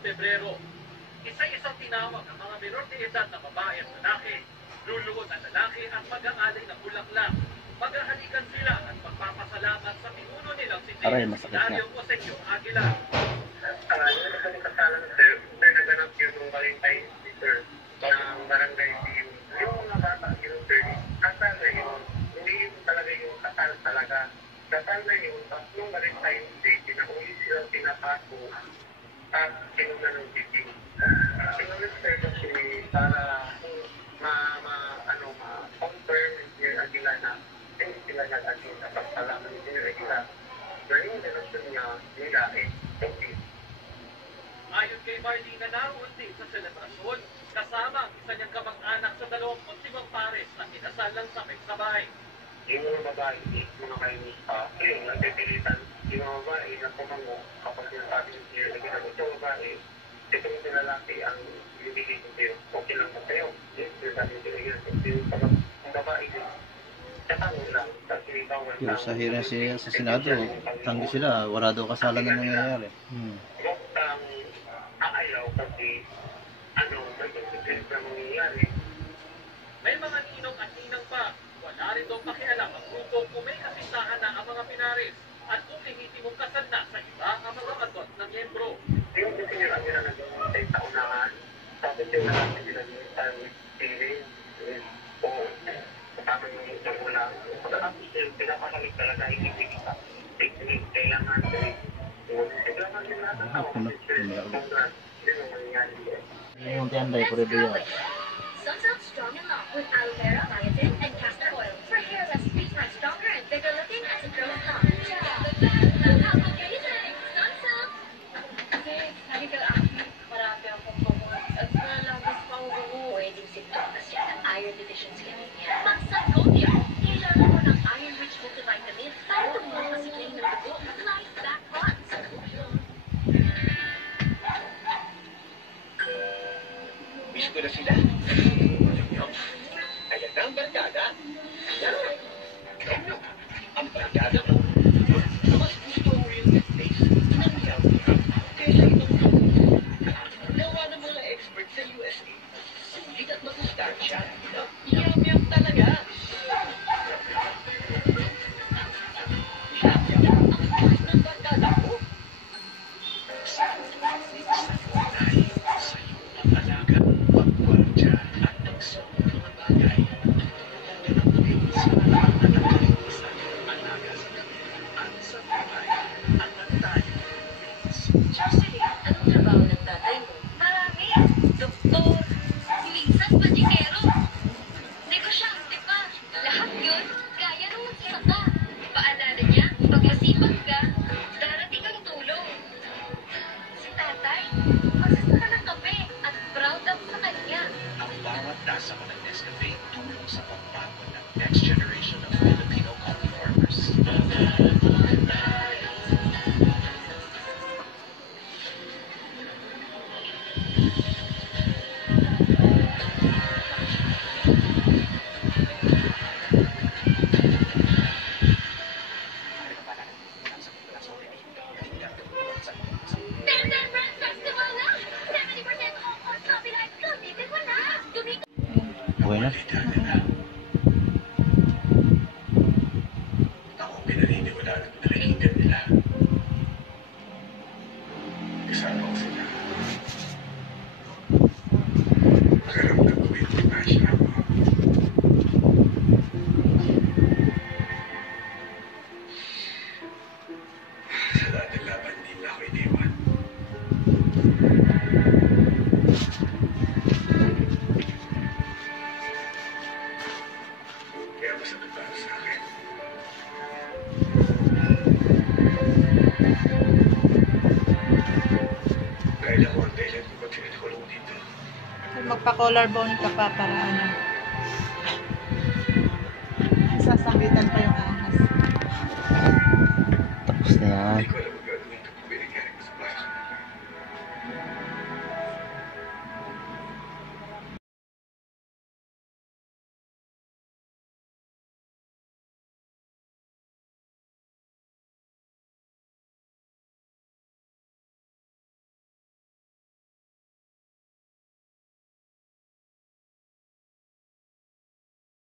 Pebrero. Isa-isang tinawag ang mga menor de edad na babae at lalaki, luluhod na lalaki at mag-aalay na bulaklak. Maghahalikan sila at magpapasalamat sa pinuno nilang si Dario Osenyo Aguilar. Yung nagkakasalan, sir, naganap yun ng Valentine's Day, sir, ng barangay team. Yung mga bata, yung sir, kasal na yun. Hindi yun talaga yung kasal talaga. Kasal na yun, tapos nung Valentine's Day, pinakuli sila pinapako at kinuna ng titing. Kinulit, sir, kasi para ma-confirm yung Aguilar na hindi sila nag-aging napagpalaman yung Aguilar. Na yung relasyon niya nila okay. Ayon kay Marlene Naroon din sa selebrasyon, kasama ang isa niyang kamag-anak sa 25 pares na kinasal lang sabay-sabay. Yung mga babae, mga kainis pa, yung nagpipilitan, yung mga babae na pumango kapag sinasabi ng siya na ginagawa sa babae, itong lalaki ang bibigay ko sa'yo, okay lang ba sa'yo? Yung sinasabi ng siya, yung babae din, katango lang, kasi ikaw yung sa hearing sa Senado, tanggi sila, wala daw kasalan na nangyayari. Ayaw kasi may consequence na mangyayari. May mga ninong at ninang pa, wala rin daw pakialam ang grupo kung may kasintahan na ang mga pinaris at kung lehitimong kasal na sa iba ang mga adult na miyembro. Yung kasi nila nag-iintay sa unahan, tapos yung natin nila nag-iintay feeling o kasama yung isang ulang. Pagkatapos yung pinapakalig talaga hindi kita. Kailangan nila Yung tiyanday, puro doon. Sunsilk Strong and Long with aloe vera, biotin, and castor oil for hair that speaks more stronger and bigger looking as it grows long. How amazing! Sunsilk! Okay, sabi ko marami akong pamot at nalabas pang buo. Pwedeng sintomas yan ng iron deficiency anemia. Mag-Suncodia! Kailangan mo ng iron-rich multivitamin para tumuha kasi ng dugo at life back runs. Miss ko na sila. Ayan na ang barkada. Ang barkada ko. Mas gusto mo yung taste ng yaw. Kaysa itong gawa ng mga expert sa USA. Sulit at masustansya. Yum-yum talaga. Yum-yum ang taste ng barkada ko. Actually, anong trabaho ng tatay mo? Marami. Doktor, minsan padikero, negosyante pa. Lahat yun, kaya nung magsasaka. Paalala niya, pag masipag ka, darating ang tulong. Si tatay, magsasaka ng kape at proud ako sa kanya. Ang bawat tasa ko ng Nescafe tulong sa pagbago ng next generation of Filipino coffee farmers. Tenden Brand Festival na! 70% off on copyright coffee ko na! Okay na? Ako pinaniniwala ng pinakinggan nila. Kasama ko sila. Nakaramdam ko yung pinasya ako. Sa lahat ng laban, hindi nila ako iniwan. Kaya masakit para sa akin. Dahil ako ang dahilan kung ba't sinakulong dito. Magpa-collarbone ka pa para ano. Sasambitan pa yung ahas. Tapos na yan. Hindi ko alam